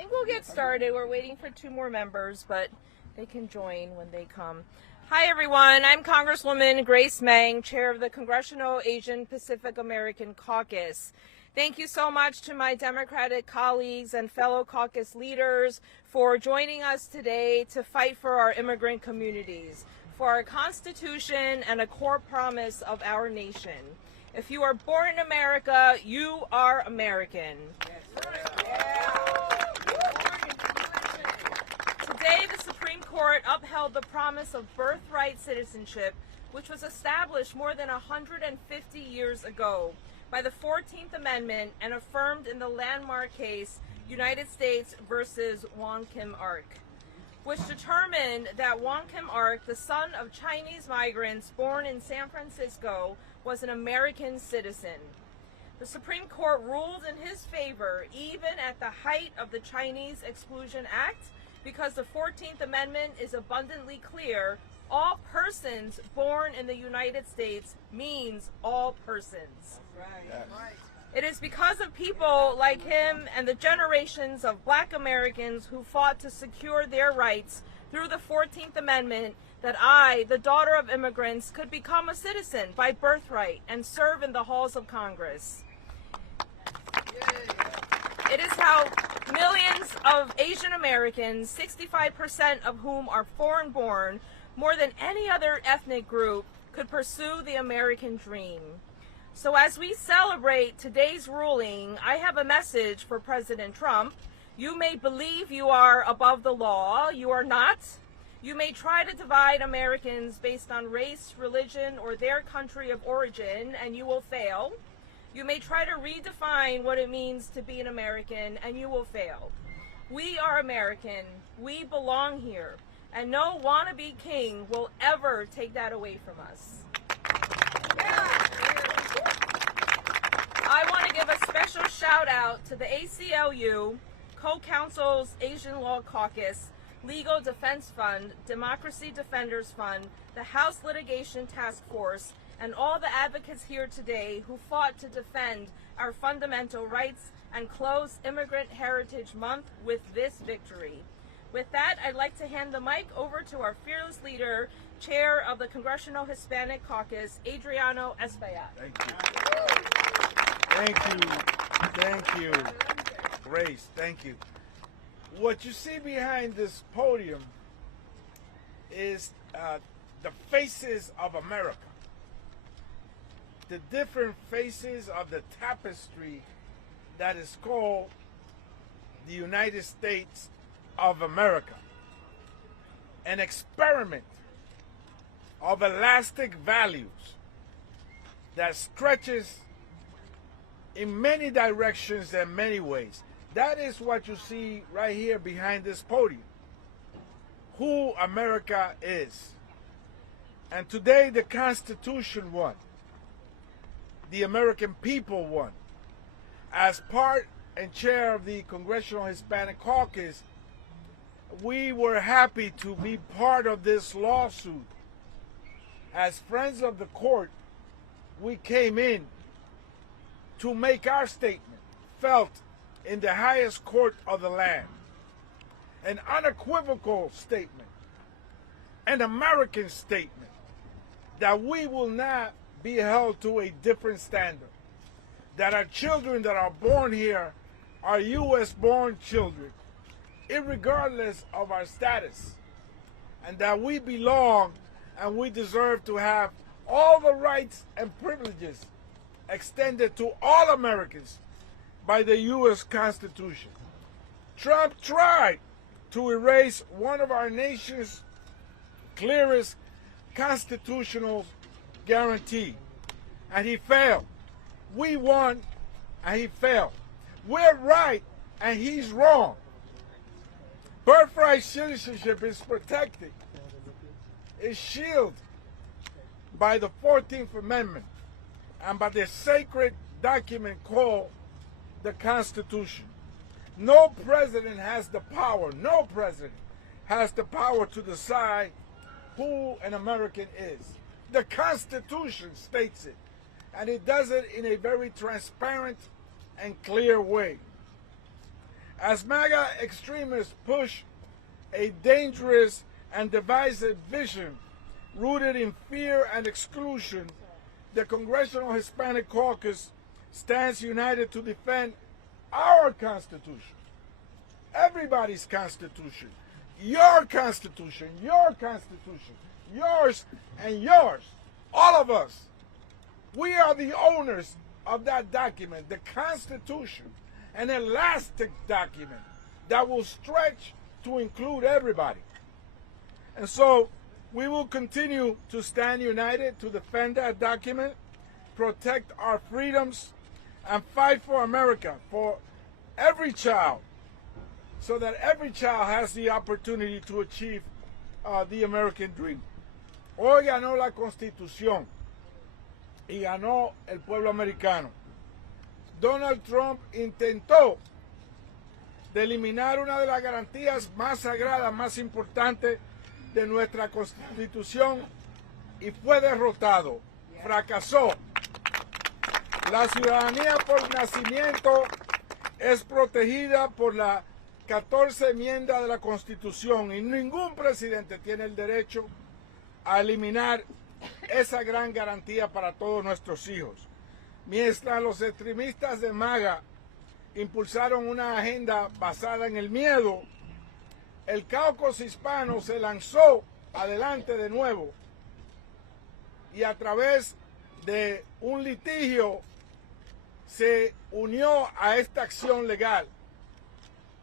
think we'll get started. We're waiting for 2 more members, but they can join when they come. Hi, everyone. I'm Congresswoman Grace Meng, chair of the Congressional Asian Pacific American Caucus. Thank you so much to my Democratic colleagues and fellow caucus leaders for joining us today to fight for our immigrant communities, for our Constitution and a core promise of our nation. If you are born in America, you are American. Today, the Supreme Court upheld the promise of birthright citizenship, which was established more than 150 years ago by the 14th Amendment and affirmed in the landmark case United States versus Wong Kim Ark, which determined that Wong Kim Ark, the son of Chinese migrants born in San Francisco, was an American citizen. The Supreme Court ruled in his favor even at the height of the Chinese Exclusion Act because the 14th Amendment is abundantly clear. All persons born in the United States means all persons. Yes. It is because of people like him and the generations of Black Americans who fought to secure their rights through the 14th Amendment that I, the daughter of immigrants, could become a citizen by birthright and serve in the halls of Congress. It is how millions of Asian Americans, 65% of whom are foreign-born, more than any other ethnic group, could pursue the American dream. So as we celebrate today's ruling, I have a message for President Trump. You may believe you are above the law. You are not. You may try to divide Americans based on race, religion, or their country of origin, and you will fail. You may try to redefine what it means to be an American, and you will fail. We are American. We belong here. And no wannabe king will ever take that away from us. I want to give a special shout out to the ACLU, Co-Counsel's Asian Law Caucus, Legal Defense Fund, Democracy Defenders Fund, the House Litigation Task Force, and all the advocates here today who fought to defend our fundamental rights and close Immigrant Heritage Month with this victory. With that, I'd like to hand the mic over to our fearless leader, Chair of the Congressional Hispanic Caucus, Adriano Espaillat. Thank you, Grace, thank you. What you see behind this podium is the faces of America, the different faces of the tapestry that is called the United States of America, an experiment of elastic values that stretches in many directions and many ways. That is what you see right here behind this podium, who America is. And today the Constitution won. The American people won. As part and chair of the Congressional Hispanic Caucus, we were happy to be part of this lawsuit. As friends of the court, we came in to make our statement felt in the highest court of the land. An unequivocal statement, an American statement, that we will not be held to a different standard, that our children that are born here are U.S. born children, irregardless of our status, and that we belong and we deserve to have all the rights and privileges extended to all Americans by the U.S. Constitution. Trump tried to erase one of our nation's clearest constitutional guarantee, and he failed. We won, and he failed. We're right, and he's wrong. Birthright citizenship is protected, is shielded by the 14th Amendment and by the sacred document called the Constitution. No president has the power, to decide who an American is. The Constitution states it, and it does it in a very transparent and clear way. As MAGA extremists push a dangerous and divisive vision rooted in fear and exclusion, the Congressional Hispanic Caucus stands united to defend our Constitution, everybody's Constitution, your Constitution, yours and yours, all of us. We are the owners of that document, the Constitution, an elastic document that will stretch to include everybody. And so we will continue to stand united to defend that document, protect our freedoms, and fight for America, for every child, so that every child has the opportunity to achieve the American dream. Hoy ganó la Constitución y ganó el pueblo americano. Donald Trump intentó de eliminar una de las garantías más sagradas, más importantes de nuestra Constitución y fue derrotado, fracasó. La ciudadanía por nacimiento es protegida por la 14 enmienda de la Constitución y ningún presidente tiene el derecho a eliminar esa gran garantía para todos nuestros hijos. Mientras los extremistas de MAGA impulsaron una agenda basada en el miedo, el caucus hispano se lanzó adelante de nuevo y a través de un litigio se unió a esta acción legal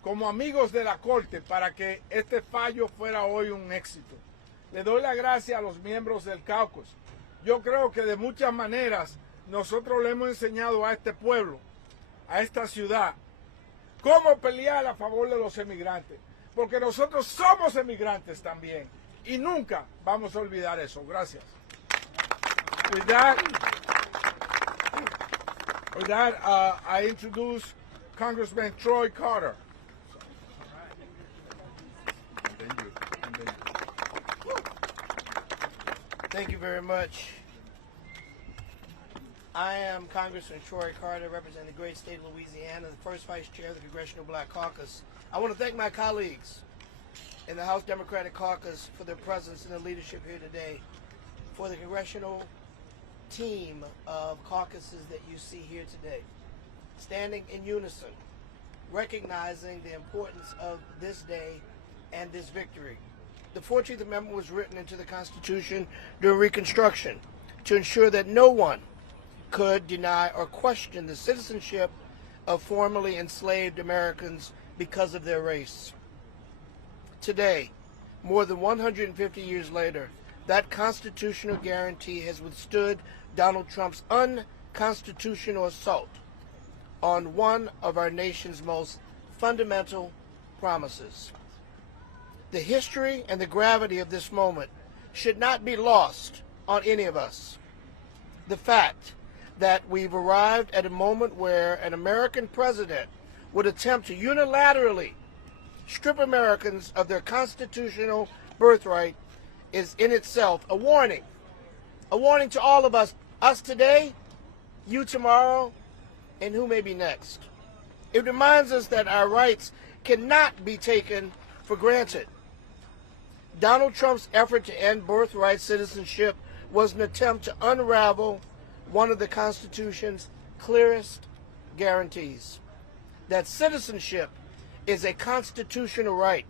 como amigos de la Corte para que este fallo fuera hoy un éxito. Le doy la gracia a los miembros del caucus. Yo creo que de muchas maneras nosotros le hemos enseñado a este pueblo, a esta ciudad, cómo pelear a favor de los emigrantes. Porque nosotros somos emigrantes también y nunca vamos a olvidar eso. Gracias. With that, I introduce Congressman Troy Carter. Thank you very much. I am Congressman Troy Carter, representing the great state of Louisiana, the first vice chair of the Congressional Black Caucus. I want to thank my colleagues in the House Democratic Caucus for their presence and their leadership here today, for the congressional team of caucuses that you see here today, standing in unison, recognizing the importance of this day and this victory. The 14th Amendment was written into the Constitution during Reconstruction to ensure that no one could deny or question the citizenship of formerly enslaved Americans because of their race. Today, more than 150 years later, that constitutional guarantee has withstood Donald Trump's unconstitutional assault on one of our nation's most fundamental promises. The history and the gravity of this moment should not be lost on any of us. The fact that we've arrived at a moment where an American president would attempt to unilaterally strip Americans of their constitutional birthright is in itself a warning to all of us today, you tomorrow, and who may be next. It reminds us that our rights cannot be taken for granted. Donald Trump's effort to end birthright citizenship was an attempt to unravel one of the Constitution's clearest guarantees, that citizenship is a constitutional right,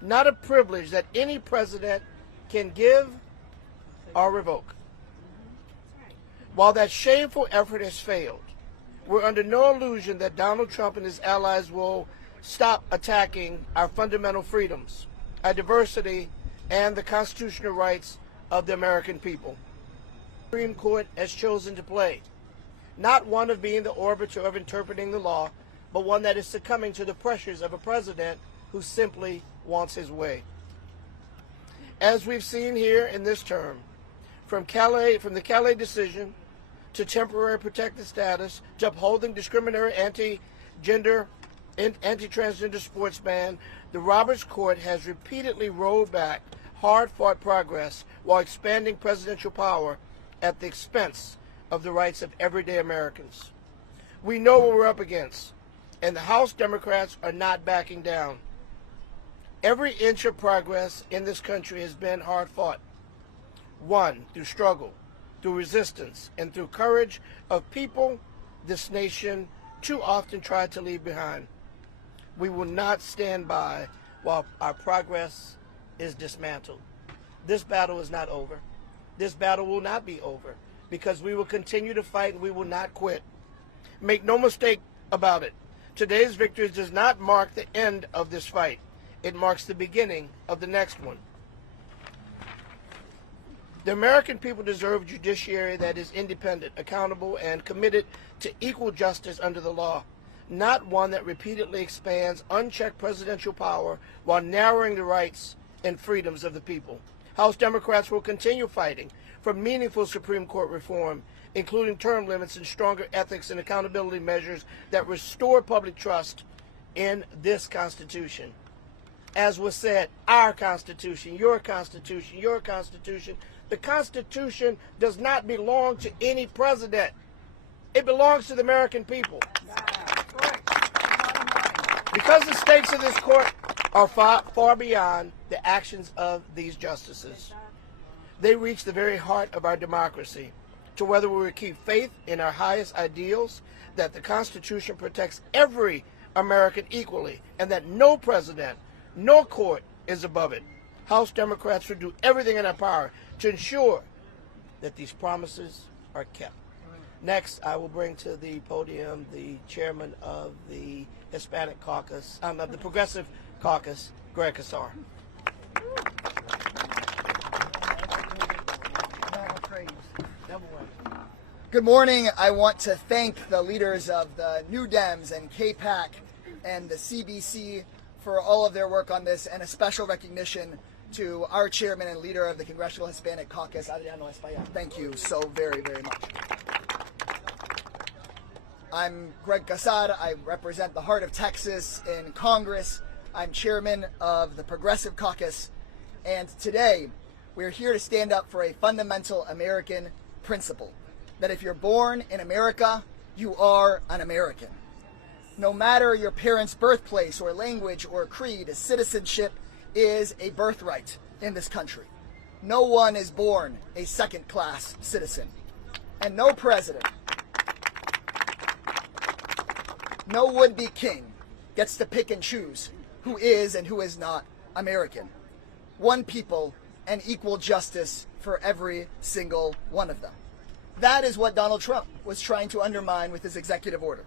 not a privilege that any president can give or revoke. While that shameful effort has failed, we're under no illusion that Donald Trump and his allies will stop attacking our fundamental freedoms, our diversity, and the constitutional rights of the American people. The Supreme Court has chosen to play, not one of being the arbiter of interpreting the law, but one that is succumbing to the pressures of a president who simply wants his way. As we've seen here in this term, from the Calais decision to temporary protected status to upholding discriminatory anti-transgender sports ban, the Roberts Court has repeatedly rolled back hard-fought progress while expanding presidential power at the expense of the rights of everyday Americans. We know what we're up against. and the House Democrats are not backing down. Every inch of progress in this country has been hard fought, won through struggle, through resistance, and through courage of people this nation too often tried to leave behind. We will not stand by while our progress is dismantled. This battle is not over. This battle will not be over, because we will continue to fight and we will not quit. Make no mistake about it. Today's victory does not mark the end of this fight. It marks the beginning of the next one. The American people deserve a judiciary that is independent, accountable, and committed to equal justice under the law, not one that repeatedly expands unchecked presidential power while narrowing the rights and freedoms of the people. House Democrats will continue fighting for meaningful Supreme Court reform, including term limits and stronger ethics and accountability measures that restore public trust in this Constitution. As was said, our Constitution, your Constitution, your Constitution. The Constitution does not belong to any president. It belongs to the American people. Because the stakes of this court are far beyond the actions of these justices. They reach the very heart of our democracy, to whether we will keep faith in our highest ideals, that the Constitution protects every American equally, and that no president, no court is above it. House Democrats will do everything in their power to ensure that these promises are kept. Next, I will bring to the podium the chairman of the Hispanic Caucus, of the Progressive Caucus, Greg Casar. Good morning. I want to thank the leaders of the New Dems and KPAC and the CBC for all of their work on this, and a special recognition to our chairman and leader of the Congressional Hispanic Caucus, Adriano Espaillat. Thank you so very, very much. I'm Greg Casar. I represent the heart of Texas in Congress. I'm chairman of the Progressive Caucus, and today we're here to stand up for a fundamental American principle, that if you're born in America, you are an American. No matter your parents' birthplace or language or creed, citizenship is a birthright in this country. No one is born a second-class citizen. And no president, no would-be king gets to pick and choose who is and who is not American. One people and equal justice for every single one of them. That is what Donald Trump was trying to undermine with his executive order.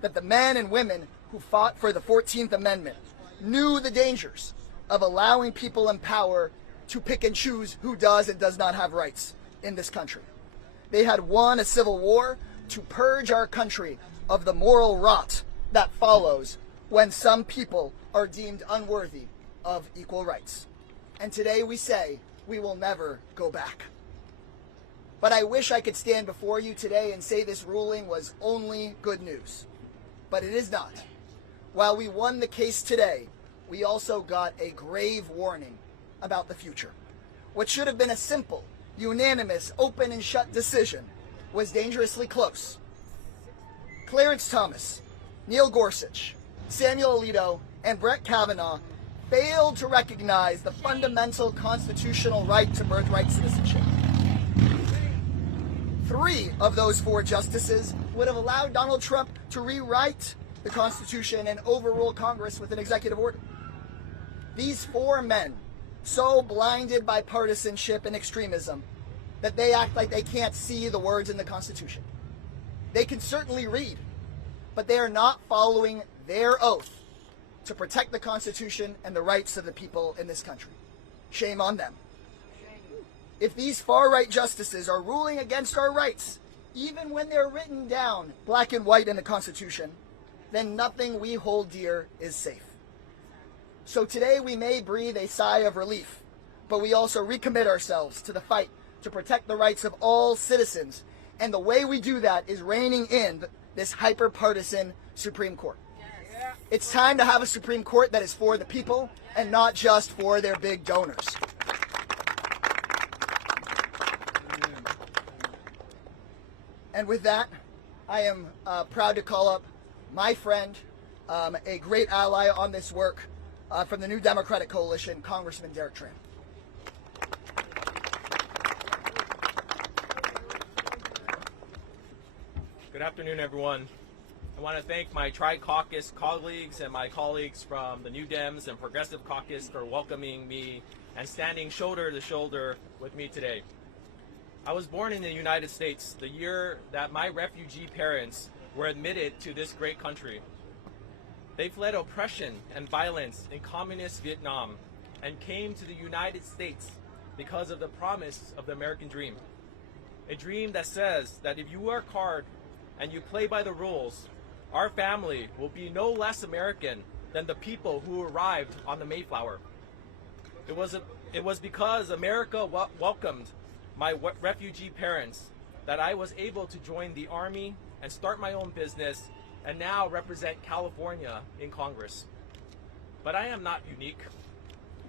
That the men and women who fought for the 14th Amendment knew the dangers of allowing people in power to pick and choose who does and does not have rights in this country. They had won a civil war to purge our country of the moral rot that follows when some people are deemed unworthy of equal rights. And today we say we will never go back. But I wish I could stand before you today and say this ruling was only good news. But it is not. While we won the case today, we also got a grave warning about the future. What should have been a simple, unanimous, open and shut decision was dangerously close. Clarence Thomas, Neil Gorsuch, Samuel Alito, and Brett Kavanaugh failed to recognize the fundamental constitutional right to birthright citizenship. 3 of those 4 justices would have allowed Donald Trump to rewrite the Constitution and overrule Congress with an executive order. These 4 men, so blinded by partisanship and extremism, that they act like they can't see the words in the Constitution. They can certainly read, but they are not following their oath to protect the Constitution and the rights of the people in this country. Shame on them. If these far-right justices are ruling against our rights, even when they're written down black and white in the Constitution, then nothing we hold dear is safe. So today we may breathe a sigh of relief, but we also recommit ourselves to the fight to protect the rights of all citizens. And the way we do that is reining in this hyper-partisan Supreme Court. Yes. It's time to have a Supreme Court that is for the people and not just for their big donors. And with that, I am proud to call up my friend, a great ally on this work from the New Democratic Coalition, Congressman Derek Tran. Good afternoon, everyone. I want to thank my Tri-Caucus colleagues and my colleagues from the New Dems and Progressive Caucus for welcoming me and standing shoulder to shoulder with me today. I was born in the United States the year that my refugee parents were admitted to this great country. They fled oppression and violence in communist Vietnam and came to the United States because of the promise of the American dream. A dream that says that if you work hard and you play by the rules, our family will be no less American than the people who arrived on the Mayflower. It was because America welcomed my refugee parents that I was able to join the Army and start my own business and now represent California in Congress. But I am not unique.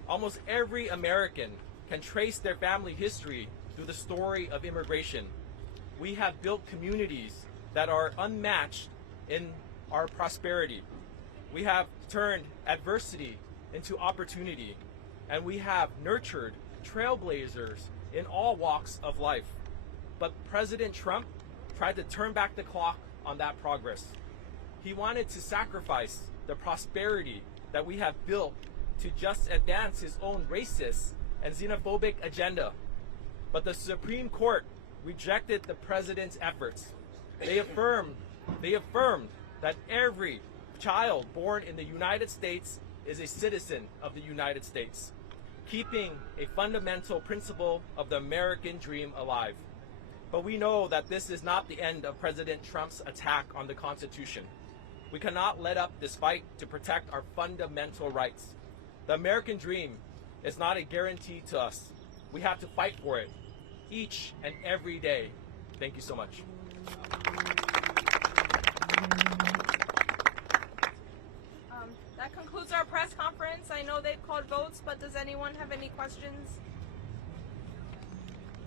Almost every American can trace their family history through the story of immigration. We have built communities that are unmatched in our prosperity. We have turned adversity into opportunity, and we have nurtured trailblazers in all walks of life. But President Trump tried to turn back the clock on that progress. He wanted to sacrifice the prosperity that we have built to just advance his own racist and xenophobic agenda. But the Supreme Court rejected the president's efforts. They affirmed that every child born in the United States is a citizen of the United States, keeping a fundamental principle of the American dream alive. But we know that this is not the end of President Trump's attack on the Constitution. We cannot let up this fight to protect our fundamental rights. The American dream is not a guarantee to us. We have to fight for it each and every day. Thank you so much. That concludes our press conference. I know they've called votes, but does anyone have any questions?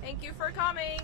Thank you for coming.